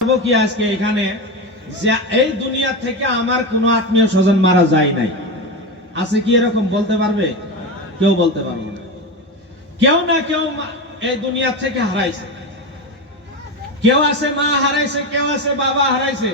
কি আজকে এখানে যে এই দুনিয়া থেকে আমার কোনো আত্মীয় স্বজন মারা যায় নাই। আছে কি এরকম? বলতে পারবে? কেউ বলতে পারবে না। কেউ না কেউ এই দুনিয়া থেকে হারাইছে। কেউ আছে মা হারাইছে, কেউ আছে বাবা হারাইছে।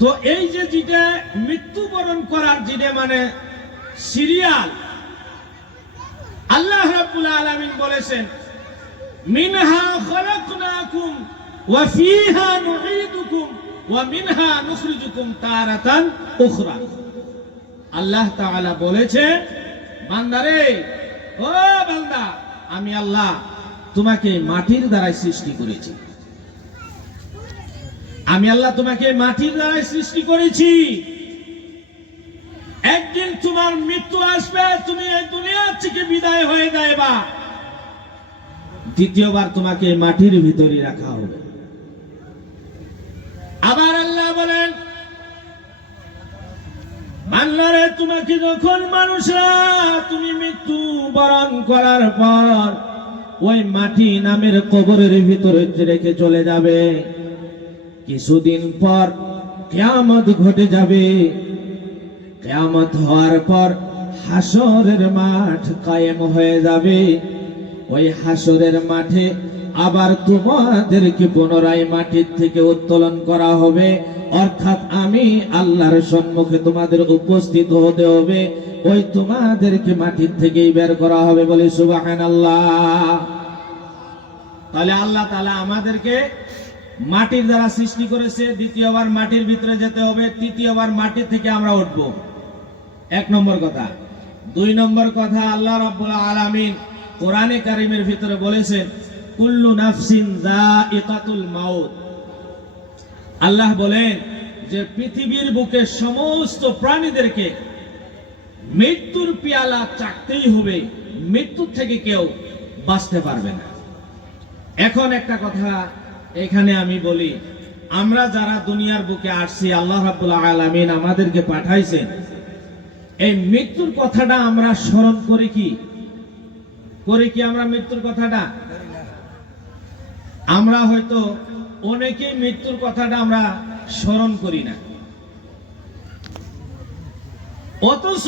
তো এই যে যেটা মৃত্যুবরণ করার যেটা মানে সিরিয়াল। আল্লাহ রাব্বুল বলেছেন, মিনহা খলাকনাকুম আল্লাহ বলেছেন বান্দারে, ও বান্দা, আমি আল্লাহ তোমাকে মাটির দ্বারাই সৃষ্টি করেছি। আমি আল্লাহ তোমাকে মাটির দ্বারাই সৃষ্টি করেছি। একদিন তোমার মৃত্যু আসবে, তুমি এই দুনিয়া থেকে বিদায় হয়ে যাইবা। দ্বিতীয়বার তোমাকে মাটির ভিতরে রাখা হবে আবার আল্লাহ বলেন বাংলারে তোমাকে যখন মানুষরা, তুমি মৃত্যু বরণ করার পর ওই মাটি নামের কবরের ভিতরে রেখে চলে যাবে। কিছুদিন পর কেয়ামত ঘটে যাবে। কেয়ামত হওয়ার পর হাসরের মাঠ কায়েম হয়ে যাবে। ওই হাসরের মাঠে আবার তোমাদেরকে পুনরায় মাটির থেকে উত্তোলন করা হবে। অর্থাৎ আমি আল্লাহর সম্মুখে তোমাদের উপস্থিত হতে হবে। ওই তোমাদেরকে মাটির থেকেই বের করা হবে বলে সুবাহান আল্লাহ তাহলে আল্লাহ তাআলা আমাদেরকে মাটির দ্বারা সৃষ্টি করেছে, দ্বিতীয়বার মাটির ভিতরে যেতে হবে, তৃতীয়বার মাটির থেকে আমরা উঠব। এক নম্বর কথা। দুই নম্বর কথা আল্লাহ রাব্বুল আলামিন কোরআনে কারিমের ভিতরে বলেছেন কুল্লু নাফসিন আল্লাহ বলেন যে পৃথিবীর বুকে সমস্ত প্রাণীদেরকে মৃত্যুর পেয়ালা চাকতেই হবে, মৃত্যুর থেকে কেউ বাঁচতে পারবে না। এখন একটা কথা এখানে আমি বলি, আমরা যারা দুনিয়ার বুকে আসছি, আল্লাহ রাব্বুল আলামিন আমাদেরকে পাঠাইছেন। এই মৃত্যুর কথাটা আমরা স্মরণ করি কি? করি কি আমরা মৃত্যুর কথাটা? আমরা হয়তো অনেকেই মৃত্যুর কথাটা আমরা স্মরণ করি না। অথচ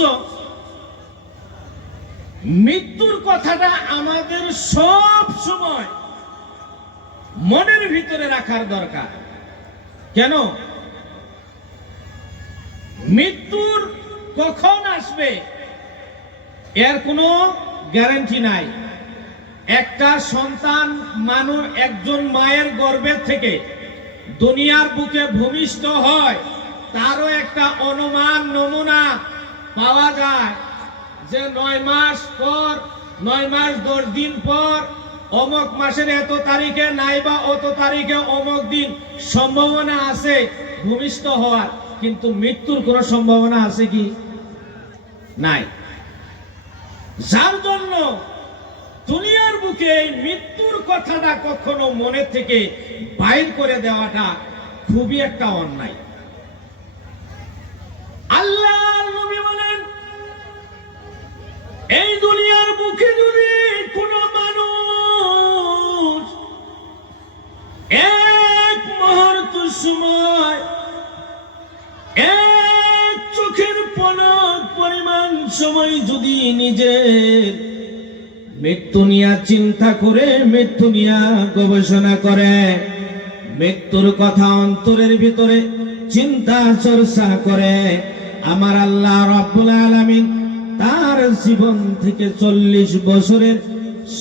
মৃত্যুর কথাটা আমাদের সব সময় মনের ভিতরে রাখার দরকার। কেন? মৃত্যুর কখন আসবে এর কোনো গ্যারান্টি নাই। একটা সন্তান মানুষ একজন মায়ের গর্ভের থেকে দুনিয়ার বুকে ভূমিষ্ঠ হয়, তারও একটা অনুমান নমুনা পাওয়া যায় যে নয় মাস পর, নয় মাস দশ দিন পর, অমক মাসের এত তারিখে নাইবা অত তারিখে অমক দিন সম্ভাবনা আছে ভূমিষ্ঠ হওয়ার, কিন্তু মৃত্যুর কোনো সম্ভাবনা আছে কি? নাই। যার জন্য দুনিয়ার বুকে মৃত্যুর কথাটা কখনো মনে থেকে বাইর করে দেওয়াটা খুবই একটা অন্যায়। আল্লাহ নবী বলেন, এই দুনিয়ার বুকে যদি কোনো মানুষ এক মুহূর্ত সময় এক চোখের পলক পরিমাণ সময় যদি নিজের মৃত্যু নিয়ে চিন্তা করে মৃত্যু নিয়ে গবেষণা করে। মৃত্যুর কথা অন্তরের ভিতরে চিন্তা চর্চা করে। আমার আল্লাহ রব্বুল আলামিন তার জীবন থেকে চল্লিশ বছরের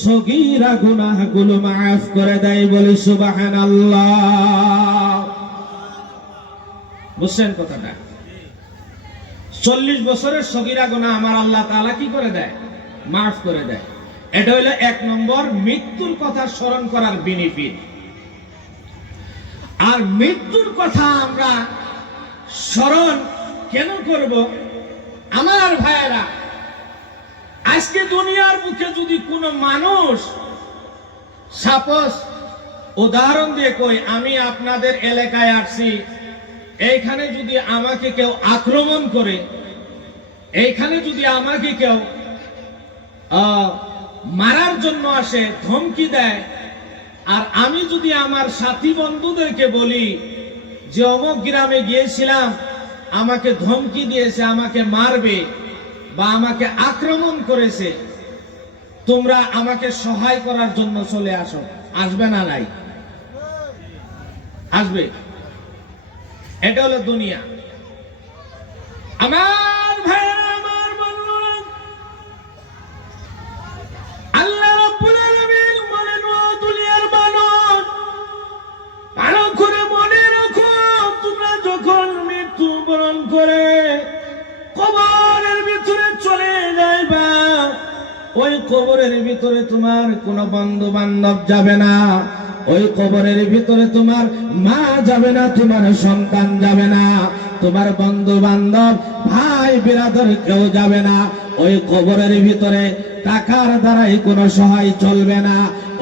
সগীরা গুনাহগুলো মাফ করে দেয় বলে সুবহানাল্লাহ। বুঝছেন কথাটা? চল্লিশ বছরের সগিরা গোনা আমার আল্লাহ তালা কি করে দেয়? মাফ করে দেয়। এটা হলো এক নম্বর মৃত্যুর কথা স্মরণ করার বেনিফিট আর মৃত্যুর কথা আমরা স্মরণ কেন করব? আমার ভাইয়েরা আজকে দুনিয়ার মুখে যদি কোনো মানুষ সাপোজ উদাহরণ দিয়ে কই আমি আপনাদের এলাকায় আসছি এইখানে যদি আমাকে কেউ আক্রমণ করে এইখানে যদি আমাকে কেউ আহ, মারার জন্য আসে, ধমকি দেয়। আর আমি যদি আমার সাথী বন্ধুদেরকে বলি যে, অমুক গ্রামে গিয়েছিলাম, আমাকে ধমকি দিয়েছে, আমাকে মারবে বা আমাকে আক্রমণ করেছে, তোমরা আমাকে সহায় করার জন্য চলে আসো। আসবে না নাই? আসবে। এটা হলো দুনিয়া। আমার ওই কবরের ভিতরে তোমার কোনো বন্ধু বান্ধব যাবে না। ওই কবরের ভিতরে তোমার মা যাবে না, তোমার সন্তান যাবে না, তোমার বন্ধু বান্ধব ভাই, বিরাদর কেউ যাবে না। ওই কবরের ভিতরে টাকার দ্বারাই কোনো সহায় চলবে না।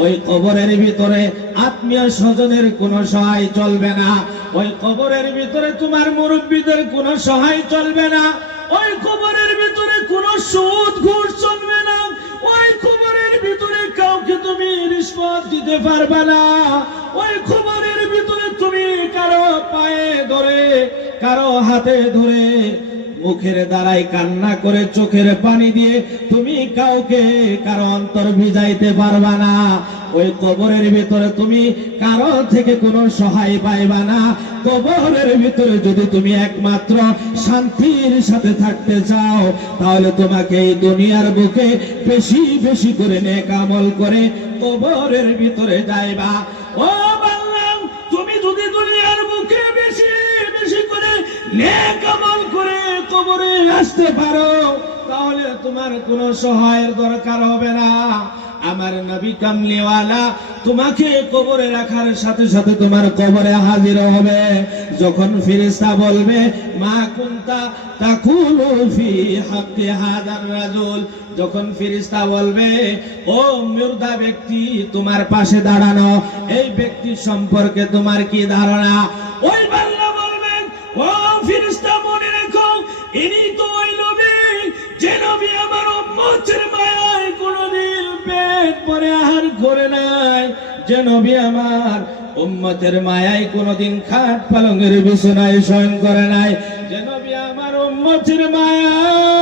ওই কবরের ভিতরে আত্মীয় স্বজনের কোনো সহায় চলবে না। ওই কবরের ভিতরে তোমার মুরব্বীদের কোনো সহায় চলবে না। ওই কবরের ভিতরে কোনো সুদ ঘুষ চলবে রিশ্বত দিতে পারবে না। ওই কবরের ভিতরে তুমি কারও পায়ে ধরে, কারও হাতে ধরে মুখের দ্বারাই কান্না করে চোখের পানি দিয়ে তুমি কাউকে, কারও অন্তর ভিজাইতে পারবা না। ওই কবরের ভিতরে তুমি কারও থেকে কোনো সহায় পাইবা না। কবরের ভিতরে যদি তুমি একমাত্র শান্তির সাথে থাকতে চাও, তাহলে তোমাকে এই দুনিয়ার বুকে বেশি বেশি করে নেক আমল করে কবরের ভিতরে যাইবা। ও বাংলাম, তুমি যদি দুনিয়ার বুকে বেশি বেশি করে নেক আমল করে কবরে আসতে পারো, তাহলে তোমার কোনো সহায়ের দরকার হবে না। আমার নবী কামলিওয়ালা তোমাকে কবরে রাখার সাথে সাথে তোমার কবরে হাজির হবে। যখন ফিরিস্তা বলবে, মা কুন্তা তাকুলু ফি হাক্কি হাদার রাজুল। যখন ফিরিস্তা বলবে, ও মুর্দা ব্যক্তি, তোমার পাশে দাঁড়ানো, এই ব্যক্তি সম্পর্কে তোমার কি ধারণা? ওই বাংলা বলবেন ও ফিরিস্তা মনে রেখো, ইনি তো ওই নবী, যে নবী আমার উম্মতের মায়ায় কোনোদিন পেট পরে আহার করে নাই। যে নবী আমার উম্মতের মায়ায় কোনদিন খাট পালঙ্গের বিছানায় শয়ন করে নাই। যে নবী আমার উম্মতের মায়ায়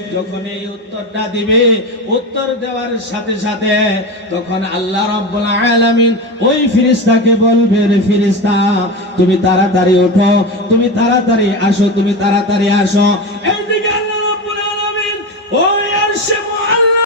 যখন এই উত্তরটা দিবে, উত্তর দেওয়ার সাথে সাথে তখন আল্লাহ রব্বুল আলামিন ওই ফিরিস্তাকে বলবে, রে ফিরিস্তা, তুমি তাড়াতাড়ি ওঠো তুমি তাড়াতাড়ি আসো, তুমি তাড়াতাড়ি আসো। এই